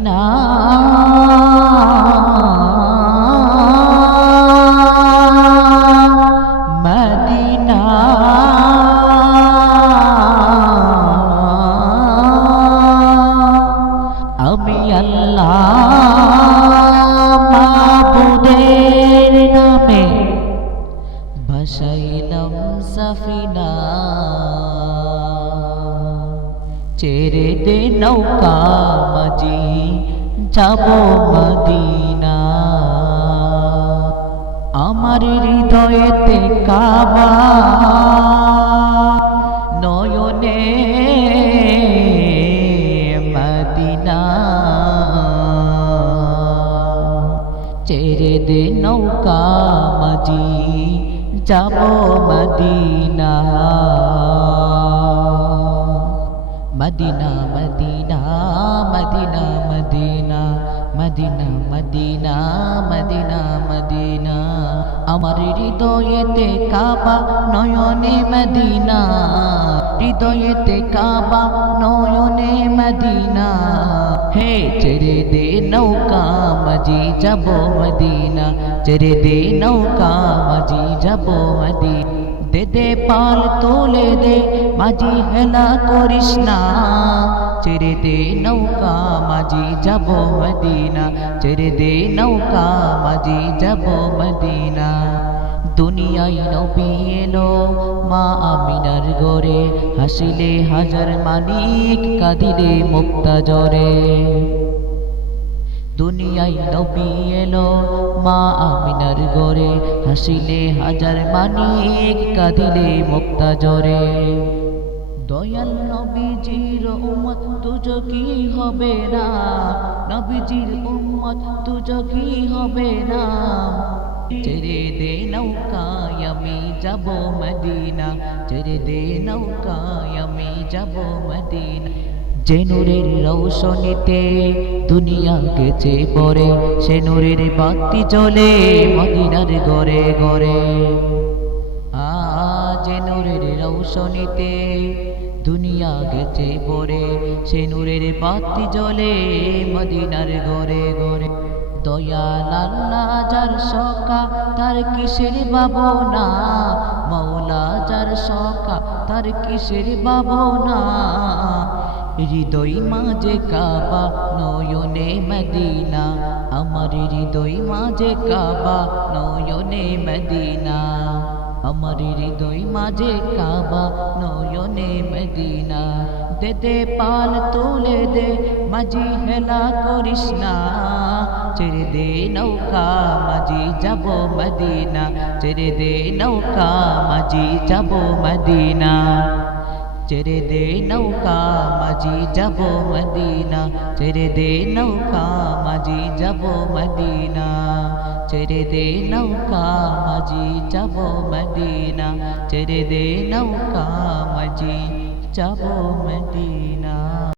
Medina Medina আমি আল্লাহ মাবুদের নামে ভাসাইলাম সাফিনা ছেড়ে দে নৌকা মাঝি যাব মদিনা আমার হৃদয়েতে কাবা নয়নে মদিনা ছেড়ে দে নৌকা মাঝি যাব Medina Medina Medina Medina Medina Medina Medina Medina Medina আমার হৃদয়েতে কাবা নয়নে মদিনা হৃদয়েতে কাবা নয়নে মদিনা হে ছেড়ে দে নৌকা মাঝি যাব মদিনা ছেড়ে দে নৌকা মাঝি যাব মদিনা দে দে পাল তোলে দে মাঝি হেলা করিস না ছেড়ে দে নৌকা মাঝি যাব মদিনা ছেড়ে দে নৌকা মাঝি যাব মদিনা দুনিয়ায় নবী এলো মা আমিনার ঘরে হাসিলে হাজার মানিক কাঁদিলে মুক্তা জরে দুনিয়ায় নবী এলো মা আমিনার ঘরে হাসিলে হাজার মানিক কাঁদিলে মুক্তা জরে দয়াল নবীজির উম্মত তুজো কি হবে না নবীজির উম্মত তুজো কি হবে না ছেড়ে দে নৌকায় আমি যাব মদিনা ছেড়ে দে নৌকায় আমি যাব মদিনা যে নূরের রৌশনীতে দুনিয়া গেছে পরে সে নূরের বাতি জ্বলে মদিনার ঘরে ঘরে যে নূরের রৌশনীতে দুনিয়া গেছে পরে সে নূরের বাতি জ্বলে মদিনার ঘরে ঘরে দয়াল আল্লাহ যার সকা তার কিসের ভাবনা মওলা যার সকা তার কিসের ভাবনা হৃদয় মাঝে কাবা নয়নে মদিনা আমার হৃদয় মাঝে কাবা নয়নে মদিনা আমার হৃদয় মাঝে কাবা নয়নে মদিনা দে দে পাল তুলে দে মাঝি হেলা করিস না ছেড়ে দে নৌকা মাঝি যাব মদিনা ছেড়ে দে নৌকা মাঝি যাব মদিনা ছেড়ে দে নৌকা মাঝি যাব মদিনা ছেড়ে দে নৌকা মাঝি যাব মদিনা ছেড়ে দে নৌকা মাঝি যাব মদিনা ছেড়ে দে নৌকা মাঝি যাব মদিনা।